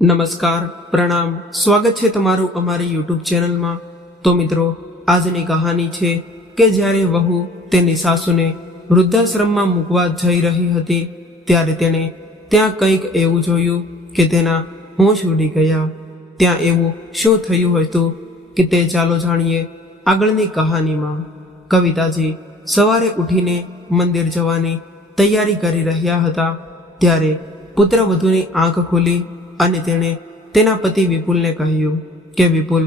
નમસ્કાર, પ્રણામ, સ્વાગત છે તમારું અમારી યુટ્યુબ ચેનલમાં। તો મિત્રો, આજની કહાની છે કે જ્યારે વહુ તેની સાસુને વૃદ્ધાશ્રમમાં મૂકવા જઈ રહી હતી ત્યારે તેણે ત્યાં કંઈક એવું જોયું કે તેના હોશ ઉડી ગયા। ત્યાં એવું શું થયું હતું કે તે ચાલો જાણીએ આગળની કહાનીમાં। કવિતાજી સવારે ઉઠીને મંદિર જવાની તૈયારી કરી રહ્યા હતા ત્યારે પુત્રવધૂની આંખ ખુલી અને તેણે તેના પતિ વિપુલને કહ્યું કે વિપુલ,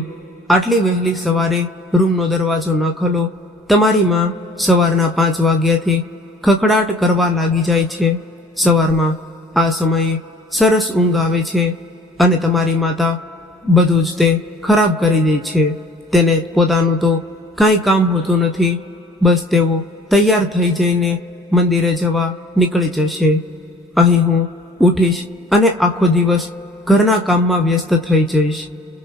આટલી વહેલી સવારે રૂમનો દરવાજો ન ખોલો। તમારી માં સવારના 5 વાગ્યાથી ખખડાટ કરવા લાગી જાય છે। સવારમાં આ સમયે સરસ ઊંઘ આવે છે અને તમારી માતા બધું જ તે ખરાબ કરી દે છે। તેને પોતાનું તો કાંઈ કામ હોતું નથી, બસ તેઓ તૈયાર થઈ જઈને મંદિરે જવા નીકળી જશે। અહીં હું ઉઠીશ અને આખો દિવસ ઘરના કામમાં વ્યસ્ત થઈ જઈશ।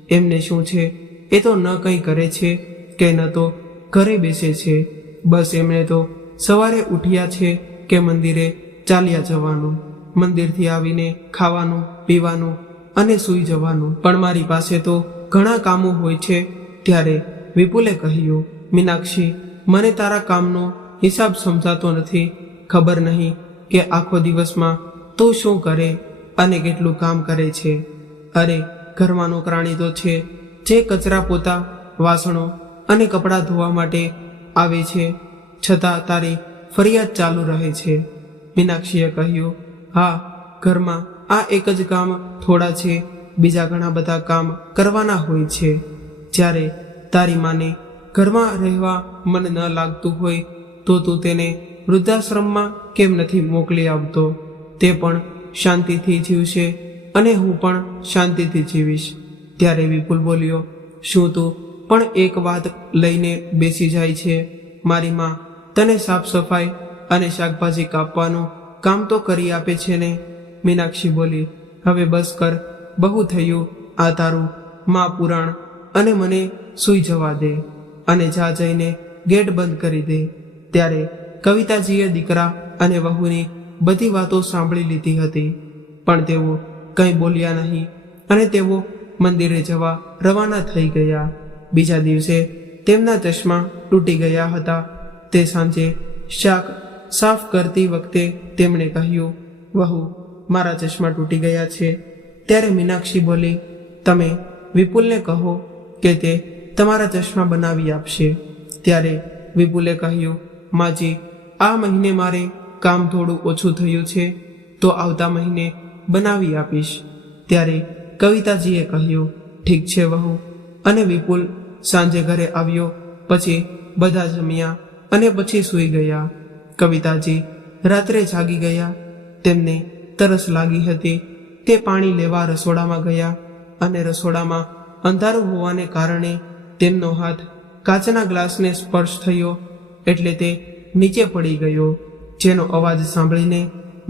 એમને શું છે, એ તો ન કંઈ કરે છે કે ન તો ઘરે બેસે છે, બસ એમણે તો સવારે ઉઠ્યા છે કે મંદિરે ચાલ્યા જવાનું, મંદિરથી આવીને ખાવાનું પીવાનું અને સૂઈ જવાનું, પણ મારી પાસે તો ઘણા કામો હોય છે। ત્યારે વિપુલે કહ્યું, મીનાક્ષી, મને તારા કામનો હિસાબ સમજાતો નથી। ખબર નહીં કે આખો દિવસમાં તું શું કરે અને કેટલું કામ કરે છે। અરે, ઘરમાં નોકરાણી તો છે જે કચરા પોતા, વાસણો અને કપડાં ધોવા માટે આવે છે, છતાં તારી ફરિયાદ ચાલુ રહે છે। મીનાક્ષીએ કહ્યું, હા, ઘરમાં આ એક જ કામ થોડા છે, બીજા ઘણા બધા કામ કરવાના હોય છે। જ્યારે તારી માને ઘરમાં રહેવા મન ન લાગતું હોય તો તું તેને વૃદ્ધાશ્રમમાં કેમ નથી મોકલી આવતો? તે પણ શાંતિથી જીવશે અને હું પણ શાંતિથી જીવીશ। ત્યારે વિપુલ બોલ્યો, શું તું પણ એક વાત લઈને બેસી જાય છે? મારી માં તને સાફ સફાઈ અને શાકભાજી કાપવાનું કામ તો કરી આપે છે ને? મીનાક્ષી બોલી, હવે બસ કર, બહુ થયું આ તારું માં પુરાણ, અને મને સૂઈ જવા દે અને જા જઈને ગેટ બંધ કરી દે। ત્યારે કવિતાજીએ દીકરા અને વહુની બધી વાતો સાંભળી લીધી હતી, પણ તેઓ કંઈ બોલ્યા નહીં અને તેઓ મંદિરે જવા રવાના થઈ ગયા। બીજા દિવસે તેમના ચશ્મા તૂટી ગયા હતા। તે સાંજે શાક સાફ કરતી વખતે તેમણે કહ્યું, વહુ, મારા ચશ્મા તૂટી ગયા છે। ત્યારે મીનાક્ષી બોલી, તમે વિપુલને કહો કે તે તમારા ચશ્મા બનાવી આપશે। ત્યારે વિપુલે કહ્યું, માજી, આ મહિને મારે કામ થોડું ઓછું થયું છે, તો આવતા મહિને બનાવી આપીશ। ત્યારે કવિતાજીએ કહ્યું, ઠીક છે વહુ। અને વિપુલ સાંજે ઘરે આવ્યો, પછી બધા જમ્યા અને પછી સૂઈ ગયા। કવિતાજી રાત્રે જાગી ગયા। તેમને તરસ લાગી હતી। તે પાણી લેવા રસોડામાં ગયા અને રસોડામાં અંધારું હોવાને કારણે તેમનો હાથ કાચના ગ્લાસને સ્પર્શ થયો એટલે તે નીચે પડી ગયો, જેનો અવાજ સાંભળીને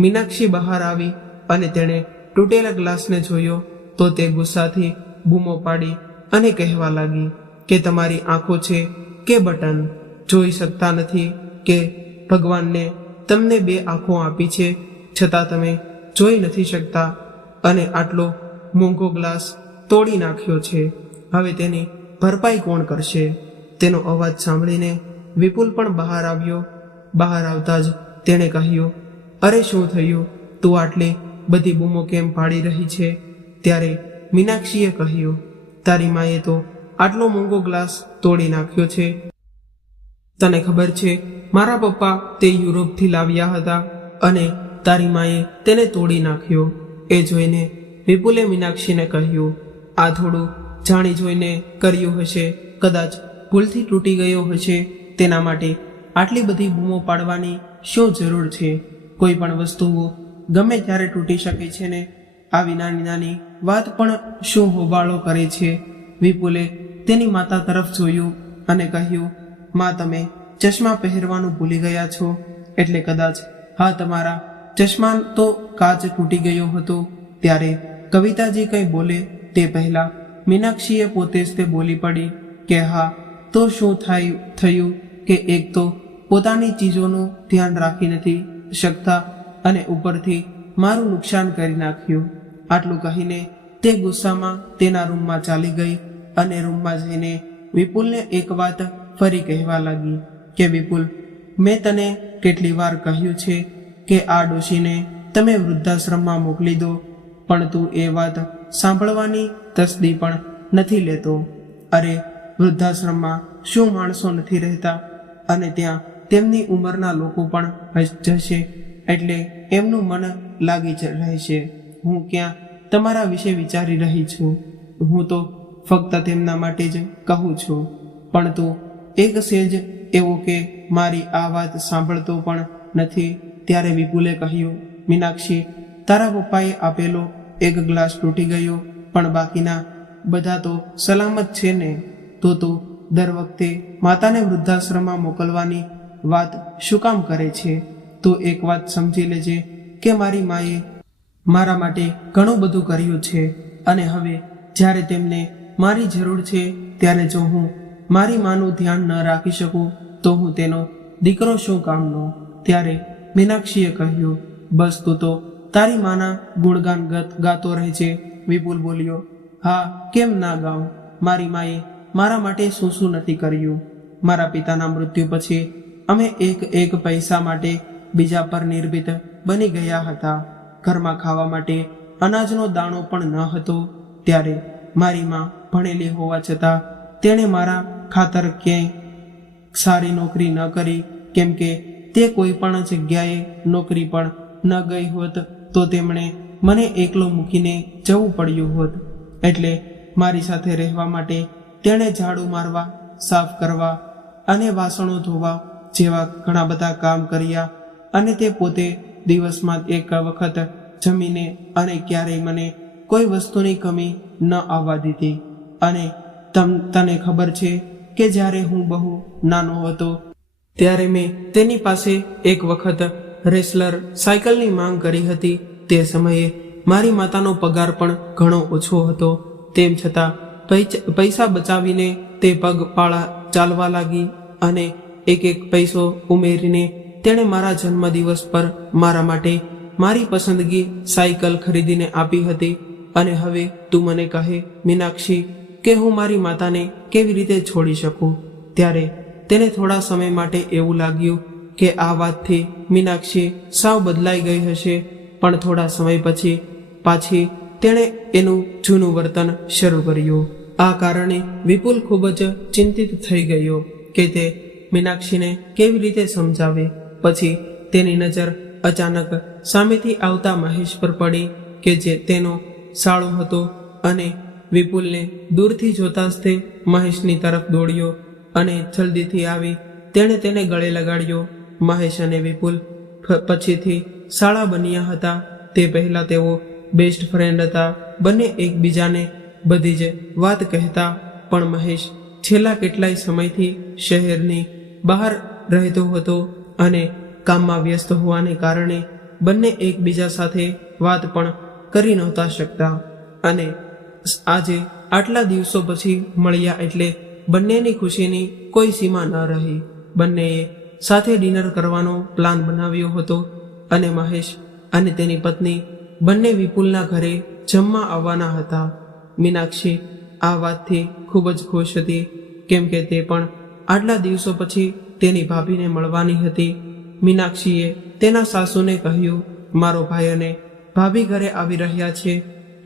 મીનાક્ષી બહાર આવી અને તેણે તૂટેલા ગ્લાસને જોયો તો તે ગુસ્સાથી બૂમો પાડી અને કહેવા લાગી કે તમારી આંખો છે કે બટન, જોઈ શકતા નથી કે ભગવાનને તમને 2 આંખો આપી છે, છતાં તમે જોઈ નથી શકતા અને આટલો મોંઘો ગ્લાસ તોડી નાખ્યો છે, હવે તેની ભરપાઈ કોણ કરશે? તેનો અવાજ સાંભળીને વિપુલ પણ બહાર આવ્યો। બહાર આવતા જ તેણે કહ્યું, અરે શું થયું? તું આટલી બધી બૂમો કેમ પાડી રહી છે? ત્યારે મીનાક્ષીએ કહ્યું, તારી માએ તો આટલો મોંઘો ગ્લાસ તોડી નાખ્યો છે। તને ખબર છે, મારા પપ્પા તે યુરોપથી લાવ્યા હતા અને તારી માએ તેને તોડી નાખ્યો। એ જોઈને વિપુલે મીનાક્ષીને કહ્યું, આ થોડું જાણી જોઈને કર્યું હશે, કદાચ ભૂલથી તૂટી ગયો હશે, તેના માટે આટલી બધી બૂમો પાડવાની શું જરૂર છે? કોઈ પણ વસ્તુઓ ગમે ત્યારે તૂટી શકે છે ને? આવી નાની નાની વાત પણ શું હોબાળો કરે છે? વિપુલે તેની માતા તરફ જોયું અને કહ્યું, માં, તમે ચશ્મા પહેરવાનું ભૂલી ગયા છો એટલે કદાચ હા, તમારા ચશ્મા તો કાચ તૂટી ગયો હતો। ત્યારે કવિતાજી કંઈ બોલે તે પહેલા મીનાક્ષીએ પોતે જ તે બોલી પડી કે હા, તો શું થયું કે એક તો પોતાની ચીજોનું ધ્યાન રાખી નથી શકતા અને ઉપરથી મારું નુકસાન કરી નાખ્યું। આટલું કહીને તે ગુસ્સામાં તેના રૂમમાં ચાલી ગઈ અને રૂમમાં જઈને વિપુલને એક વાત ફરી કહેવા લાગી કે વિપુલ, મેં તને કેટલી વાર કહ્યું છે કે આ ડોશીને તમે વૃદ્ધાશ્રમમાં મોકલી દો, પણ તું એ વાત સાંભળવાની તસદી પણ નથી લેતો. અરે વૃદ્ધાશ્રમમાં શું માણસો નથી રહેતા, અને ત્યાં તેમની ઉંમરના લોકો પણ જશે એટલે એમનું મન લાગી જ રહેશે. હું ક્યાં તમારા વિશે વિચારી રહી છું, હું તો ફક્ત તેમના માટે જ કહું છું. પણ તું એક સેજ એવો કે મારી આ વાત સાંભળતો પણ નથી. ત્યારે વિપુલે કહ્યું, મીનાક્ષી, તારા પપ્પાએ આપેલો એક ગ્લાસ તૂટી ગયો, પણ બાકીના બધા તો સલામત છે ને? તો તું દર વખતે માતાને વૃદ્ધાશ્રમમાં મોકલવાની વાત શું કામ કરે છે? તું એક વાત સમજી લેજે કે મારી માએ મારા માટે ઘણું બધું કર્યું છે, અને હવે જ્યારે તેમને મારી જરૂર છે ત્યારે જો હું મારી માનું ધ્યાન ન રાખી શકું તો હું તેનો દીકરો શું કામનો? ત્યારે મીનાક્ષીએ કહ્યું, બસ તું તો તારી માના ગુણગાન ગાતો રહેજે. વિપુલ બોલ્યો, હા, કેમ ના ગાઉં? મારી માએ મારા માટે શું શું નથી કર્યું. મારા પિતાના મૃત્યુ પછી અમે એક પૈસા માટે બીજા પર નિર્ભીત બની ગયા હતા. ઘરમાં ખાવા માટે અનાજનો દાણો પણ ન હતો. ત્યારે મારી માં ભણેલી હોવા છતાં તેણે મારા ખાતર ક્યાંય સારી નોકરી ન કરી, કેમ કે તે કોઈ પણ જગ્યાએ નોકરી પણ ન ગઈ હોત તો તેમણે મને એકલો મૂકીને જવું પડ્યું હોત. એટલે મારી સાથે રહેવા માટે તેણે ઝાડુ મારવા, સાફ કરવા અને વાસણો ધોવા જેવા ઘણા બધા કામ કર્યા, અને તે પોતે દિવસમાં એક વખત જમીને અને ક્યારેય મને કોઈ વસ્તુની કમી ન આવવા દીધી. અને તને ખબર છે કે જ્યારે હું બહુ નાનો હતો ત્યારે મેં તેની પાસે એક વખત રેસલર સાયકલની માંગ કરી હતી. તે સમયે મારી માતાનો પગાર પણ ઘણો ઓછો હતો. તેમ છતાં પૈસા બચાવીને તે પગપાળા ચાલવા લાગી, અને એક પૈસો ઉમેરીને તેણે મારા જન્મદિવસ પર મારા માટે મારી પસંદગી સાયકલ ખરીદીને આપી હતી. અને હવે તું મને કહે મીનાક્ષી કે હું મારી માતાને કેવી રીતે છોડી શકું? ત્યારે તેને થોડા સમય માટે એવું લાગ્યું કે આ વાતથી મીનાક્ષી સાવ બદલાઈ ગઈ હશે, પણ થોડા સમય પછી પાછી તેણે એનું જૂનું વર્તન શરૂ કર્યું. આ કારણે વિપુલ ખૂબ જ ચિંતિત થઈ ગયો કે તે મીનાક્ષીને કેવી રીતે સમજાવે. પછી તેની નજર અચાનક સામેથી આવતા મહેશ પર પડી કે જે તેનો સાળો હતો, અને વિપુલને દૂરથી જોતા જ તે મહેશની તરફ દોડ્યો અને જલ્દીથી આવી તેણે તેને ગળે લગાડ્યો. મહેશ અને વિપુલ પછીથી સાળા બન્યા હતા. તે પહેલા તેઓ બેસ્ટ ફ્રેન્ડ હતા. બંને એકબીજાને બધી જ વાત કહેતા, પણ મહેશ છેલ્લા કેટલાય સમયથી શહેરની બહાર રહેતો હતો અને કામમાં વ્યસ્ત હોવાને કારણે બંને એકબીજા સાથે વાત પણ કરી નહોતા શકતા. અને આજે આટલા દિવસો પછી મળ્યા એટલે બંનેની ખુશીની કોઈ સીમા ન રહી. બંનેએ સાથે ડિનર કરવાનો પ્લાન બનાવ્યો હતો, અને મહેશ અને તેની પત્ની બંને વિપુલના ઘરે જમવા આવવાના હતા. મીનાક્ષી આ વાતથી ખૂબ જ ખુશ હતી, કેમ કે તે પણ આટલા દિવસો પછી તેની ભાભીને મળવાની હતી. મીનાક્ષીએ તેના સાસુને કહ્યું, મારો ભાઈ અને ભાભી ઘરે આવી રહ્યા છે,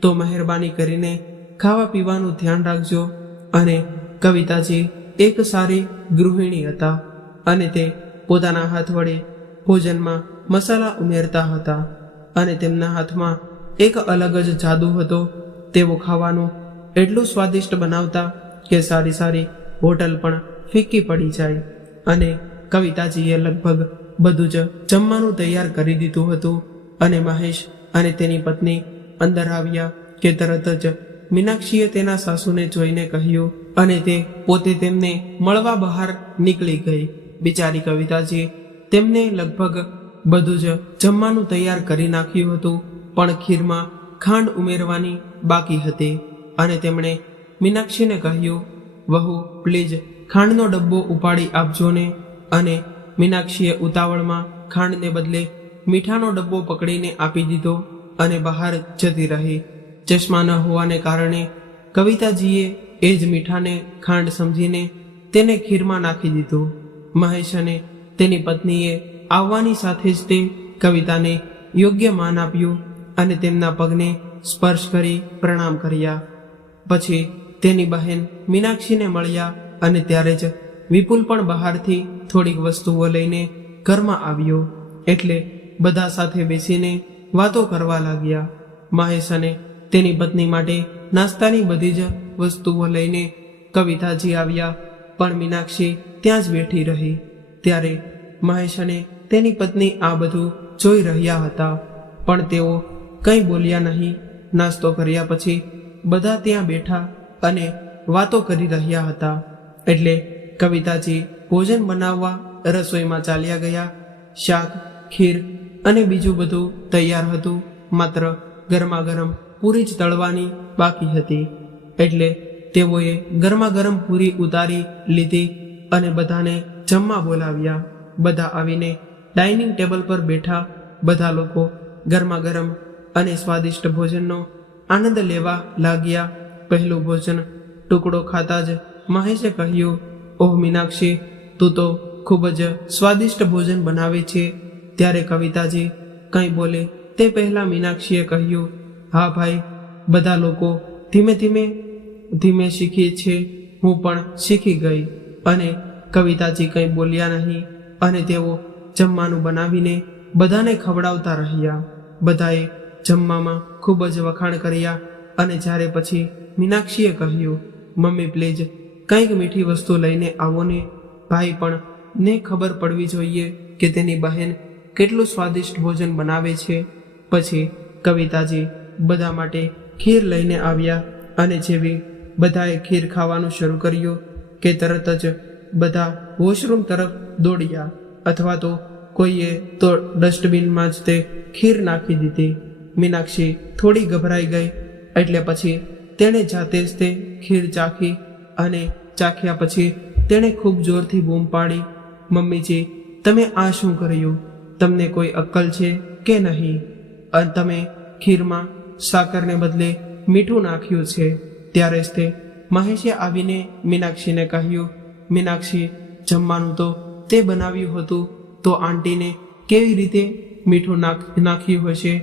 તો મહેરબાની કરીને ખાવા પીવાનું ધ્યાન રાખજો. અને કવિતાજી એક સારી ગૃહિણી હતા, અને તે પોતાના હાથ વડે ભોજનમાં મસાલા ઉમેરતા હતા, અને તેમના હાથમાં એક અલગ જ જાદુ હતો. તેઓ ખાવાનું એટલું સ્વાદિષ્ટ બનાવતા કે સારી હોટલ પણ ફીકી પડી જાય. અને કવિતાજીએ લગભગ બધું જ જમવાનું તૈયાર કરી દીધું હતું, અને મહેશ અને તેની પત્ની અંદર આવ્યા કે તરત જ મીનાક્ષીએ તેના સાસુને જોઈને કહ્યું, અને તે પોતે તેમને મળવા બહાર નીકળી ગઈ. બિચારી કવિતાજી તેમને લગભગ બધું જ જમવાનું તૈયાર કરી નાખ્યું હતું, પણ ખીરમાં ખાંડ ઉમેરવાની બાકી હતી. અને તેમણે મીનાક્ષીને કહ્યું, વહુ પ્લીઝ ખાંડનો ડબ્બો ઉપાડી આપજો ને. અને મીનાક્ષીએ ઉતાવળમાં ખાંડને બદલે મીઠાનો ડબ્બો પકડીને આપી દીધો અને બહાર જતી રહી. ચશ્મા ન હોવાને કારણે કવિતાજીએ એ જ મીઠાને ખાંડ સમજીને તેને ખીરમાં નાખી દીધું. મહેશ અને તેની પત્નીએ આવવાની સાથે જ તે કવિતાને યોગ્ય માન આપ્યું અને તેમના પગને સ્પર્શ કરી પ્રણામ કર્યા. પછી તેની બહેન મીનાક્ષીને મળ્યા અને ત્યારે જ વિપુલ પણ બહારથી થોડીક વસ્તુઓ લઈને ઘરમાં આવ્યો. એટલે બધા સાથે બેસીને વાતો કરવા લાગ્યા. મહેશ અને તેની પત્ની માટે નાસ્તાની બધી જ વસ્તુઓ લઈને કવિતાજી આવ્યા, પણ મીનાક્ષી ત્યાં જ બેઠી રહી. ત્યારે મહેશ અને તેની પત્ની આ બધું જોઈ રહ્યા હતા, પણ તેઓ કંઈ બોલ્યા નહીં. નાસ્તો કર્યા પછી બધા ત્યાં બેઠા અને વાતો કરી રહ્યા હતા. એટલે કવિતાજી ભોજન બનાવવા રસોઈમાં ચાલ્યા ગયા. શાક, ખીર અને બીજું બધું તૈયાર હતું, માત્ર ગરમા ગરમ પૂરી જ તળવાની બાકી હતી. એટલે તેઓએ ગરમા ગરમ પૂરી ઉતારી લીધી અને બધાને જમવા બોલાવ્યા. બધા આવીને ડાઇનિંગ ટેબલ પર બેઠા. બધા લોકો ગરમા ગરમ અને સ્વાદિષ્ટ ભોજનનો આનંદ લેવા લાગ્યા. પહેલું ભોજન ટુકડો ખાતા જ મહેશે કહ્યું, ઓહ મીનાક્ષી, તું તો ખૂબ જ સ્વાદિષ્ટ ભોજન બનાવે છે. ત્યારે કવિતાજી કંઈ બોલે તે પહેલાં મીનાક્ષીએ કહ્યું, હા ભાઈ, બધા લોકો ધીમે શીખે છે, હું પણ શીખી ગઈ. અને કવિતાજી કંઈ બોલ્યા નહીં અને તેઓ જમવાનું બનાવીને બધાને ખવડાવતા રહ્યા. બધાએ જમવામાં ખૂબ જ વખાણ કર્યા અને જ્યારે પછી મીનાક્ષીએ કહ્યું, મમ્મી પ્લીઝ કંઈક મીઠી વસ્તુ લઈને આવો ને. ભાઈ પણ ને ખબર પડવી જોઈએ કે તેની બહેન કેટલું સ્વાદિષ્ટ ભોજન બનાવે છે. પછી કવિતાજી બધા માટે ખીર લઈને આવ્યા અને જેવી બધાએ ખીર ખાવાનું શરૂ કર્યું કે તરત જ બધા વોશરૂમ તરફ દોડ્યા, અથવા તો કોઈએ તો ડસ્ટબિનમાં જ તે ખીર નાખી દીધી. મીનાક્ષી થોડી ગભરાઈ ગઈ. એટલે પછી તેણે જાતે જ તે ખીર ચાખી અને ચાખ્યા પછી તેણે ખૂબ જોરથી બૂમ પાડી, મમ્મીજી, તમે આ શું કર્યું? તમને કોઈ અક્કલ છે કે નહીં? અને તમે ખીરમાં સાકરને બદલે મીઠું નાખ્યું છે. ત્યારે જ તે મહેશે આવીને મીનાક્ષીને કહ્યું, મીનાક્ષી, જમવાનું તો તે બનાવ્યું હતું, તો આંટીને કેવી રીતે મીઠું નાખ્યું હશે?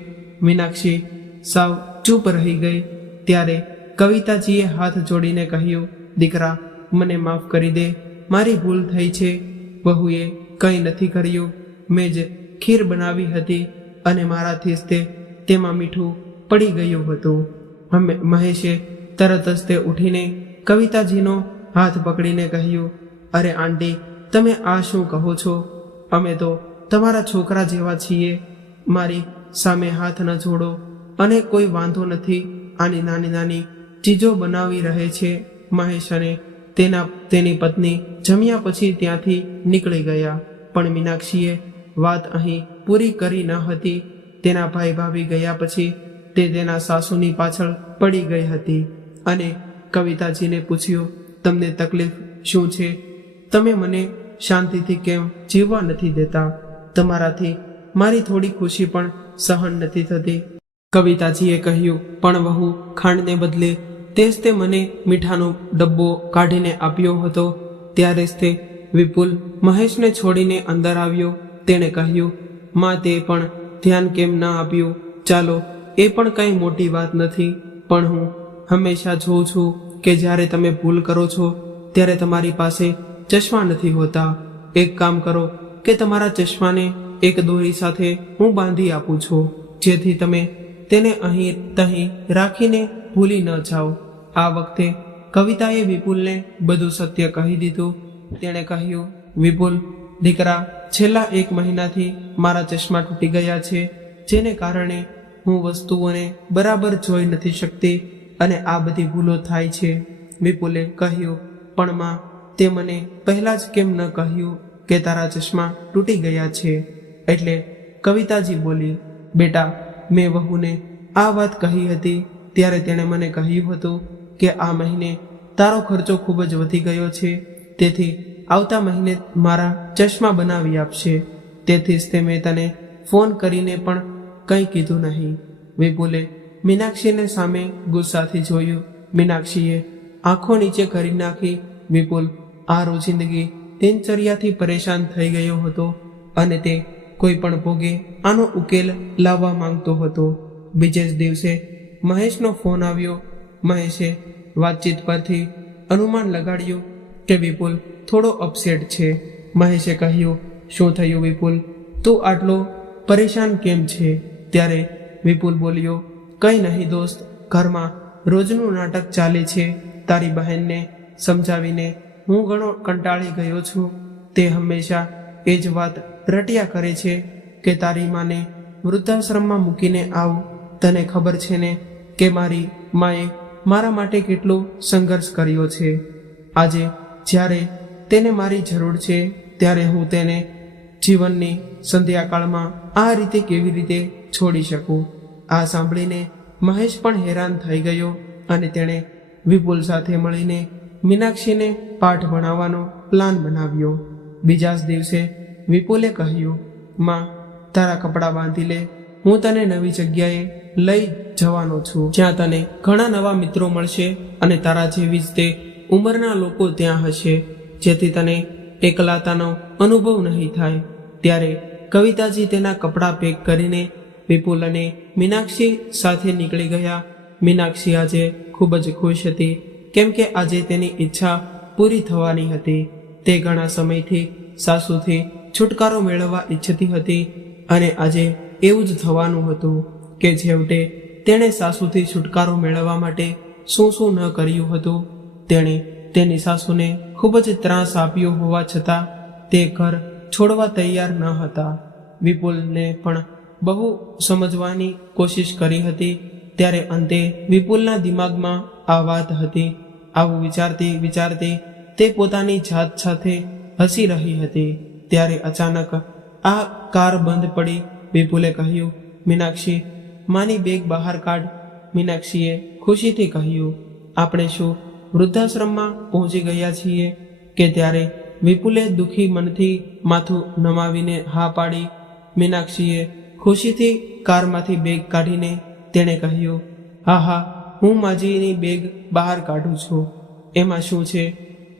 મીનાક્ષી સાવ ચૂપ રહી ગઈ. ત્યારે કવિતાજીએ હાથ જોડીને કહ્યું, દીકરા, મને માફ કરી દે, મારી ભૂલ થઈ છે. વહુએ કંઈ નથી કર્યું, મેં જ ખીર બનાવી હતી અને મારાથી જ તેમાં મીઠું પડી ગયું હતું. મહેશે તરત જ તે ઉઠીને કવિતાજીનો હાથ પકડીને કહ્યું, અરે આંટી, તમે આ શું કહો છો? અમે તો તમારા છોકરા જેવા છીએ. મારી સામે હાથ ન જોડો. અને કોઈ વાંધો નથી, આની નાની નાની ચીજો બનાવી રહે છે. મહેશ અને તેની પત્ની જમ્યા પછી ત્યાંથી નીકળી ગયા. પણ મીનાક્ષીએ વાત અહીં પૂરી કરી ન હતી. તેના ભાઈ ભાભી ગયા પછી તે તેના સાસુની પાછળ પડી ગઈ હતી અને કવિતાજીને પૂછ્યું, તમને તકલીફ શું છે? તમે મને શાંતિથી કેમ જીવવા નથી દેતા? તમારાથી મારી થોડી ખુશી પણ સહન નથી થતી. કવિતાજીએ કહ્યું, પણ વહુ, ખાંડને બદલે તે જ તે મને મીઠાનો ડબ્બો કાઢીને આપ્યો હતો. ત્યારે જ તે વિપુલ મહેશને છોડીને અંદર આવ્યો. તેણે કહ્યું, માં, તે પણ ધ્યાન કેમ ના આપ્યું? ચાલો, એ પણ કંઈ મોટી વાત નથી, પણ હું હંમેશા જોઉં છું કે જ્યારે તમે ભૂલ કરો છો ત્યારે તમારી પાસે ચશ્મા નથી હોતા. એક કામ કરો કે તમારા ચશ્માને એક દોરી સાથે હું બાંધી આપું છું, જેથી તમે તેને અહીં તહીં રાખીને ભૂલી ન જાઓ. આ વખતે કવિતાએ વિપુલને બધું સત્ય કહી દીધું. તેણે કહ્યું, વિપુલ દીકરા, છેલ્લા 1 મહિનાથી મારા ચશ્મા તૂટી ગયા છે, જેને કારણે હું વસ્તુઓને બરાબર જોઈ નથી શકતી અને આ બધી ભૂલો થાય છે. વિપુલે કહ્યું, પણ માં, તે મને પહેલાં જ કેમ ન કહ્યું કે તારા ચશ્મા તૂટી ગયા છે? એટલે કવિતાજી બોલી, બેટા, મેં વહુને આ વાત કહી હતી ત્યારે તેણે મને કહ્યું હતું કે આ મહિને તારો ખર્ચો ખૂબ જ વધી ગયો છે, તેથી આવતા મહિને મારા ચશ્મા બનાવી આપશે. તેથી જ તે મેં તને ફોન કરીને પણ કંઈ કીધું નહીં. વિપુલે મીનાક્ષીને સામે ગુસ્સાથી જોયું. મીનાક્ષીએ આંખો નીચે કરી નાખી. વિપુલ આ રોજિંદગી દિનચર્યાથી પરેશાન થઈ ગયો હતો અને તે કોઈ પણ ભોગે આનો ઉકેલ લાવવા માંગતો હતો. બીજે જ દિવસે મહેશનો ફોન આવ્યો. મહેશે વાતચીત પરથી અનુમાન લગાડ્યું કે વિપુલ થોડો અપસેટ છે. મહેશે કહ્યું, શું થયું વિપુલ, તું આટલો પરેશાન કેમ છે? ત્યારે વિપુલ બોલ્યો, કંઈ નહીં દોસ્ત, ઘરમાં રોજનું નાટક ચાલે છે. તારી બહેનને સમજાવીને હું ઘણો કંટાળી ગયો છું. તે હંમેશા એ જ વાત રટ્યા કરે છે કે તારી માને વૃદ્ધાશ્રમમાં મૂકીને આવું. તને ખબર છે ને કે મારી માએ મારા માટે કેટલો સંઘર્ષ કર્યો છે. આજે જ્યારે તેને મારી જરૂર છે ત્યારે હું તેને જીવનની સંધ્યાકાળમાં આ રીતે કેવી રીતે છોડી શકું? આ સાંભળીને મહેશ પણ હેરાન થઈ ગયો અને તેણે વિપુલ સાથે મળીને મીનાક્ષીને પાઠ ભણાવવાનો પ્લાન બનાવ્યો. બીજા જ દિવસે વિપુલે કહ્યું, માં તારા કપડાં બાંધી લે, હું તને નવી જગ્યાએ લઈ જવાનો છું, જ્યાં તને ઘણા નવા મિત્રો મળશે અને તારા જેવી જ તે ઉંમરના લોકો ત્યાં હશે, જેથી તને એકલાતાનો અનુભવ નહીં થાય. ત્યારે કવિતાજી તેના કપડાં પેક કરીને વિપુલ અને મીનાક્ષી સાથે નીકળી ગયા. મીનાક્ષી આજે ખૂબ જ ખુશ હતી, કેમ કે આજે તેની ઈચ્છા પૂરી થવાની હતી. તે ઘણા સમયથી સાસુથી છુટકારો મેળવવા ઈચ્છતી હતી અને આજે એવું જ થવાનું હતું કે છેવટે તેણે સાસુથી છુટકારો મેળવવા માટે શું શું ન કર્યું હતું. તેણે તેની સાસુને ખૂબ જ ત્રાસ આપ્યો હોવા છતાં તે ઘર છોડવા તૈયાર ન હતા. વિપુલને પણ બહુ સમજવાની કોશિશ કરી હતી. ત્યારે અંતે વિપુલના દિમાગમાં આ વાત હતી. આવું વિચારતી વિચારતી તે પોતાની જાત સાથે હસી રહી હતી. ત્યારે અચાનક આ કાર બંધ પડી. વિપુલે કહ્યું, મીનાક્ષી, માની બેગ બહાર કાઢ. મીનાક્ષીએ ખુશીથી કહ્યું, આપણે શું વૃદ્ધાશ્રમમાં પહોંચી ગયા છીએ કે? ત્યારે વિપુલે દુઃખી મનથી માથું નમાવીને હા પાડી. મીનાક્ષીએ ખુશીથી કારમાંથી બેગ કાઢીને તેણે કહ્યું, હા હા, હું માજીની બેગ બહાર કાઢું છું. એમાં શું છે?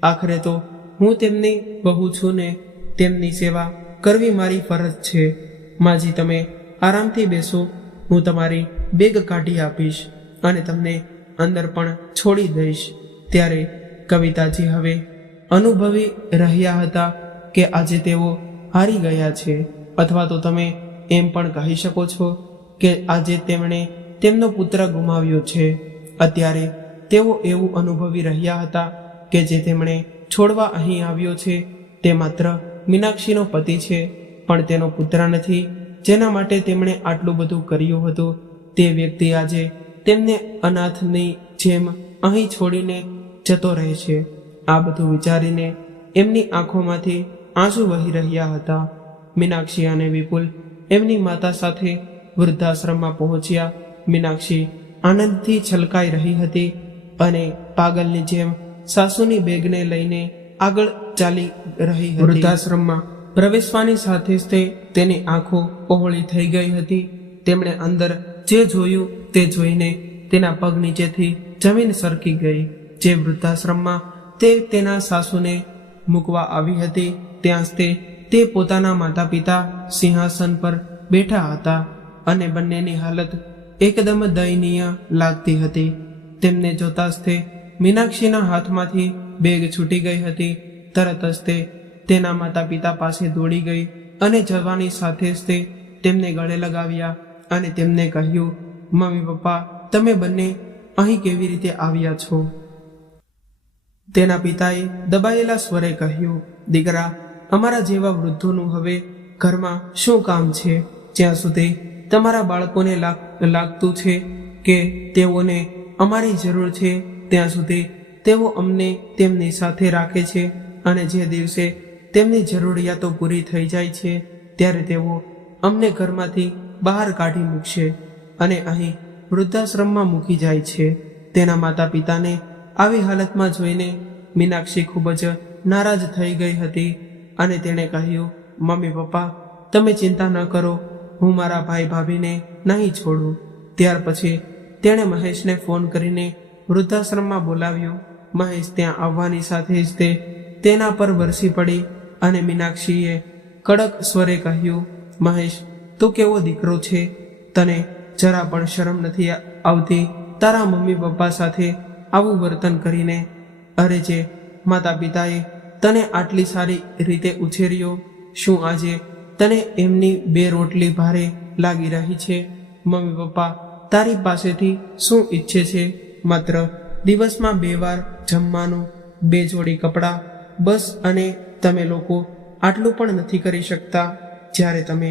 આખરે તો હું તેમની બહુ છું ને, તેમની સેવા કરવી મારી ફરજ છે. માજી, તમે આરામથી બેસો, હું તમારી બેગ કાઢી આપીશ અને તમને અંદર પણ છોડી દઈશ. ત્યારે કવિતાજી હવે અનુભવી રહ્યા હતા કે આજે તેઓ હારી ગયા છે, અથવા તો તમે એમ પણ કહી શકો છો કે આજે તેમણે તેમનો પુત્ર ગુમાવ્યો છે. અત્યારે તેઓ એવું અનુભવી રહ્યા હતા કે જે તેમણે છોડવા અહીં આવ્યો છે તે માત્ર મીનાક્ષીનો પતિ છે, પણ તેનો પુત્ર નથી, જેના માટે તેમણે આટલું બધું કર્યું હતું. તે વ્યક્તિ આજે તેમને અનાથની જેમ અહીં છોડીને જતો રહે છે. આ બધું વિચારીને એમની આંખોમાંથી આંસુ વહી રહ્યા હતા. મીનાક્ષી અને વિપુલ એમની માતા સાથે વૃદ્ધાશ્રમમાં પહોંચ્યા. મીનાક્ષી આનંદથી છલકાઈ રહી હતી અને પાગલની જેમ સાસુની બેગને લઈને આગળ ચાલી રહી હતી. વૃદ્ધાશ્રમમાં પ્રવેશવાની સાથે જ તેની આંખો પહોળી થઈ ગઈ હતી. તેમણે અંદર જે જોયું તે જોઈને તેના પગ નીચેથી જમીન સરકી ગઈ. જે વૃદ્ધાશ્રમમાં તે તેના સાસુને મૂકવા આવી હતી, ત્યાં જ તે પોતાના માતા પિતા સિંહાસન પર બેઠા હતા અને બંનેની હાલત એકદમ દયનીય લાગતી હતી. તેમને જોતા જ તે મીનાક્ષીના હાથમાંથી બેગ છૂટી ગઈ હતી. તરત જ તે તેના માતા પિતા પાસે દોડી ગઈ અને જવાની સાથે જ તે તેમને ગળે લગાવ્યા અને તેમને કહ્યું, મમ્મી પપ્પા, તમે બંને અહીં કેવી રીતે આવ્યા છો? તેના પિતાએ દબાયેલા સ્વરે કહ્યું, દીકરા, અમારા જેવા વૃદ્ધોનું હવે ઘરમાં શું કામ છે? જ્યાં સુધી તમારા બાળકોને લાગતું છે કે તેઓને અમારી જરૂર છે, ત્યાં સુધી તેઓ અમને તેમની સાથે રાખે છે અને જે દિવસે તેમની જરૂરિયાતો પૂરી થઈ જાય છે ત્યારે તેઓ અમને ઘરમાંથી બહાર કાઢી મૂકશે અને અહીં વૃદ્ધાશ્રમમાં મૂકી જાય છે. તેના માતા પિતાને આવી હાલતમાં જોઈને મીનાક્ષી ખૂબ જ નારાજ થઈ ગઈ હતી અને તેણે કહ્યું, મમ્મી પપ્પા, તમે ચિંતા ન કરો, હું મારા ભાઈ ભાભીને નહીં છોડું. ત્યાર પછી તેણે મહેશને ફોન કરીને વૃદ્ધાશ્રમમાં બોલાવ્યો. મહેશ ત્યાં આવવાની સાથે જ તે તેના પર વરસી પડી અને મીનાક્ષીએ કડક સ્વરે કહ્યું, મહેશ, તું કેવો દીકરો છે? તને જરા પણ શરમ નથી આવતી તારા મમ્મી પપ્પા સાથે આવું વર્તન કરીને? અરે જે માતા પિતાએ તને આટલી સારી રીતે ઉછેર્યો, શું આજે તને એમની 2 રોટલી ભારે લાગી રહી છે? મમ્મી પપ્પા તારી પાસેથી શું ઈચ્છે છે? માત્ર દિવસમાં 2 વાર જમવાનું, 2 જોડી કપડાં, બસ. અને તમે લોકો આટલું પણ નથી કરી શકતા? જ્યારે તમે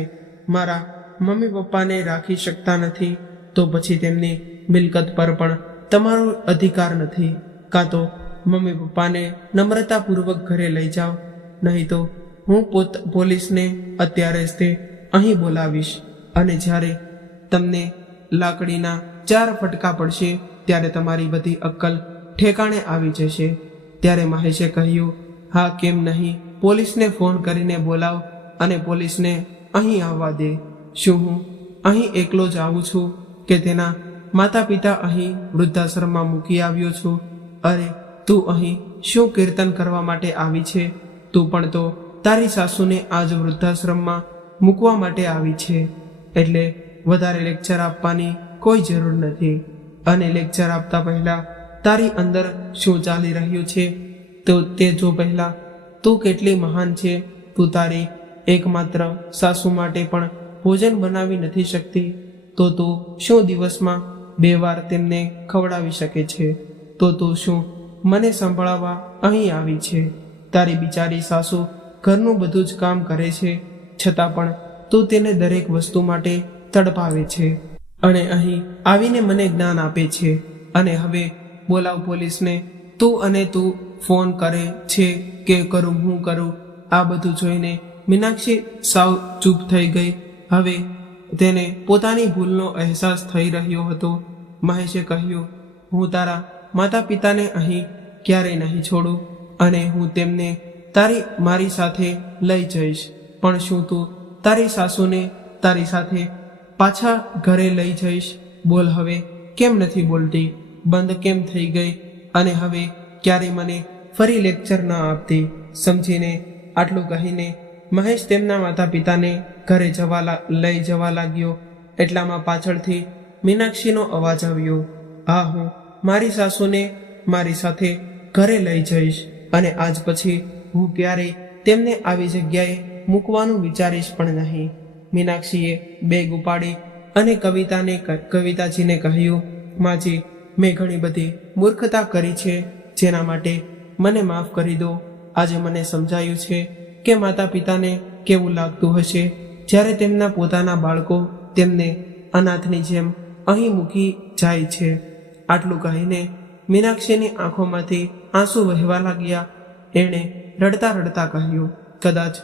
મારા મમ્મી પપ્પાને રાખી શકતા નથી તો પછી તેમની મિલકત પર પણ તમારો અધિકાર નથી. કાં તો મમ્મી પપ્પાને નમ્રતાપૂર્વક ઘરે લઈ જાઓ, નહીં તો હું પોલીસને અત્યારે જ તે અહીં બોલાવીશ અને જ્યારે તમને લાકડીના 4 ફટકા પડશે ત્યારે તમારી બધી અક્કલ ઠેકાણે આવી જશે. ત્યારે મહેશે કહ્યું, હા કેમ નહીં, પોલીસને ફોન કરીને બોલાવ અને પોલીસને અહીં આવવા દે. શું હું અહીં એકલો જ આવું છું કે તેના માતા પિતા અહીં વૃદ્ધાશ્રમમાં મૂકી આવ્યો છું? અરે તું અહીં શું કીર્તન કરવા માટે આવી છે? તું પણ તો તારી સાસુને આજ વૃદ્ધાશ્રમમાં મૂકવા માટે આવી છે. એટલે વધારે લેક્ચર આપવાની કોઈ જરૂર નથી. અને લેક્ચર આપતા પહેલા તારી અંદર શું ચાલી રહ્યું છે તો તે જો પહેલા તું કેટલી મહાન છે. તું તારી એકમાત્ર સાસુ માટે પણ ભોજન બનાવી નથી શકતી તો તું શું દિવસમાં 2 વાર તેમને ખવડાવી શકે છે? તો તું શું મને સંભળાવવા અહીં આવી છે? તારી બિચારી સાસુ ઘરનું બધું જ કામ કરે છે, છતાં પણ તું તેને દરેક વસ્તુ માટે તડપાવે છે અને અહીં આવીને મને જ્ઞાન આપે છે. અને હવે બોલાવ પોલીસને. તું ફોન કરે છે કે કરું હું કરું? આ બધું જોઈને મીનાક્ષી સાવ ચૂપ થઈ ગઈ. હવે તેને પોતાની ભૂલનો અહેસાસ થઈ રહ્યો હતો. મહેશે કહ્યું, હું તારા માતા પિતાને અહીં ક્યારેય નહીં છોડું અને હું તેમને મારી સાથે લઈ જઈશ. પણ શું તું તારી સાસુને તારી સાથે પાછા ઘરે લઈ જઈશ? બોલ હવે, કેમ નથી બોલતી? બંધ કેમ થઈ ગઈ? અને હવે ક્યારે મને ફરી લેક્ચર ન આપતી? સમજીને આટલું કહીને મહેશ તેમના માતા પિતાને ઘરે લઈ જવા લાગ્યો. એટલામાં પાછળથી મીનાક્ષીનો અવાજ આવ્યો, હા, હું મારી સાસુને મારી સાથે ઘરે લઈ જઈશ અને આજ પછી હું ક્યારેય તેમને આવી જગ્યાએ મૂકવાનું વિચારીશ પણ નહીં. મીનાક્ષીએ બેગ ઉપાડી અને કવિતાજીને કહ્યું, માજી, મેં ઘણી બધી મૂર્ખતા કરી છે, જેના માટે મને માફ કરી દો. આજે મને સમજાયું છે કે માતા પિતાને કેવું લાગતું હશે જ્યારે તેમના પોતાના બાળકો તેમને અનાથની જેમ અહીં મૂકી જાય છે. આટલું કહીને મીનાક્ષીની આંખોમાંથી આંસુ વહેવા લાગ્યા. એણે રડતા રડતા કહ્યું, કદાચ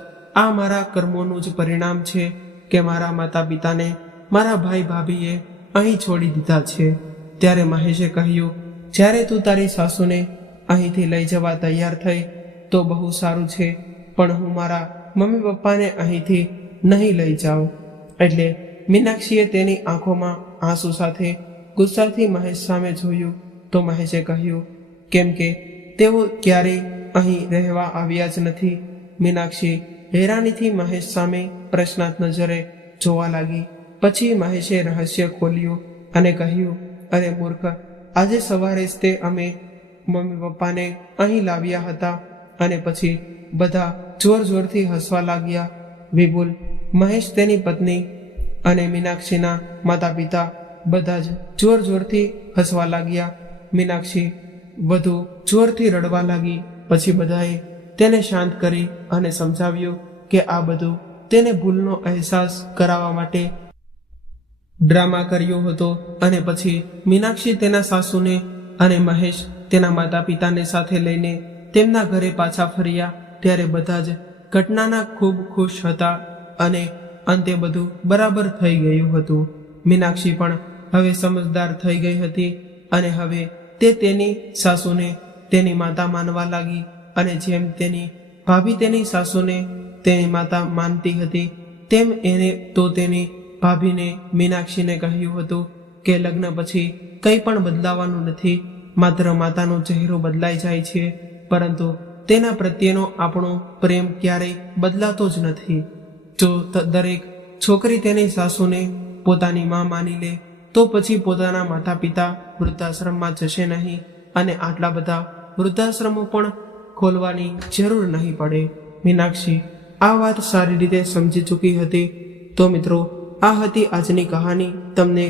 આ મારા કર્મોનું જ પરિણામ છે કે મારા માતા પિતાને મારા ભાઈ ભાભીએ અહીં છોડી દીધા છે. ત્યારે મહેશે કહ્યું, જ્યારે તું તારી સાસુને અહીંથી લઈ જવા તૈયાર થઈ તો બહુ સારું છે, પણ હું મારા મમ્મી પપ્પાને અહીંથી નહીં લઈ જાઉં. એટલે મીનાક્ષીએ તેની આંખોમાં આંસુ સાથે ગુસ્સાથી મહેશ સામે જોયું તો મહેશે કહ્યું, કેમ કે તેઓ ક્યારેય અહીં રહેવા આવ્યા જ નથી. મીનાક્ષી હેરાનીથી મહેશ સામે પ્રશ્નાર્થ નજરે જોવા લાગી. પછી મહેશે રહસ્ય ખોલ્યું અને કહ્યું, અરે મૂર્ખ, આજે સવારે જ તે અમે મમ્મી પપ્પાને અહીં લાવ્યા હતા. અને પછી બધા જોર જોરથી હસવા લાગ્યા. વિપુલ, મહેશ, તેની પત્ની અને મીનાક્ષીના માતા પિતા બધા જ જોર જોરથી હસવા લાગ્યા. મીનાક્ષી વધુ જોરથી રડવા લાગી. પછી બધાએ તેને શાંત કરી અને સમજાવ્યું કે આ બધું તેને ભૂલનો અહેસાસ કરાવવા માટે ડ્રામા કર્યો હતો. અને પછી મીનાક્ષી તેના સાસુને અને મહેશ તેના માતા પિતાને સાથે લઈને તેમના ઘરે પાછા ફર્યા. ત્યારે બધા જ ઘટનાના ખૂબ ખુશ હતા અને અંતે બધું બરાબર થઈ ગયું હતું. મીનાક્ષી પણ હવે સમજદાર થઈ ગઈ હતી અને હવે તે તેની સાસુને તેની માતા માનવા લાગી. અને જેમ તેની ભાભી તેની સાસુને તેની માતા માનતી હતી તેમ એને તો તેની ભાભીને મીનાક્ષીને કહ્યું હતું કે લગ્ન પછી કંઈ પણ બદલાવાનું નથી, માત્ર માતાનો ચહેરો બદલાઈ જાય છે, પરંતુ તેના પ્રત્યેનો આપણો પ્રેમ ક્યારેય બદલાતો જ નથી. જો દરેક છોકરી તેની સાસુને પોતાની માં માની લે તો પછી પોતાના માતા પિતા વૃદ્ધાશ્રમમાં જશે નહીં અને આટલા બધા વૃદ્ધાશ્રમો પણ ખોલવાની જરૂર નહીં પડે. મીનાક્ષી આ વાત સારી રીતે સમજી ચૂકી હતી. તો મિત્રો, આ હતી આજની કહાની. તમને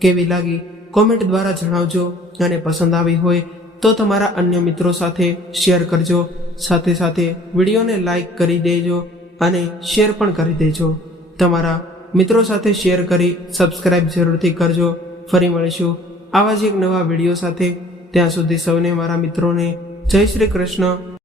કેવી લાગી કોમેન્ટ દ્વારા જણાવજો, અને પસંદ આવી હોય તો તમારા અન્ય મિત્રો સાથે શેર કરજો. સાથે સાથે વિડીયોને લાઈક કરી દેજો અને શેર પણ કરી દેજો. તમારા મિત્રો સાથે શેર કરી સબસ્ક્રાઇબ જરૂરથી કરજો. ફરી મળીશું આવા જ એક નવા વિડીયો સાથે. ત્યાં સુધી સૌને મારા મિત્રોને જય શ્રી કૃષ્ણ.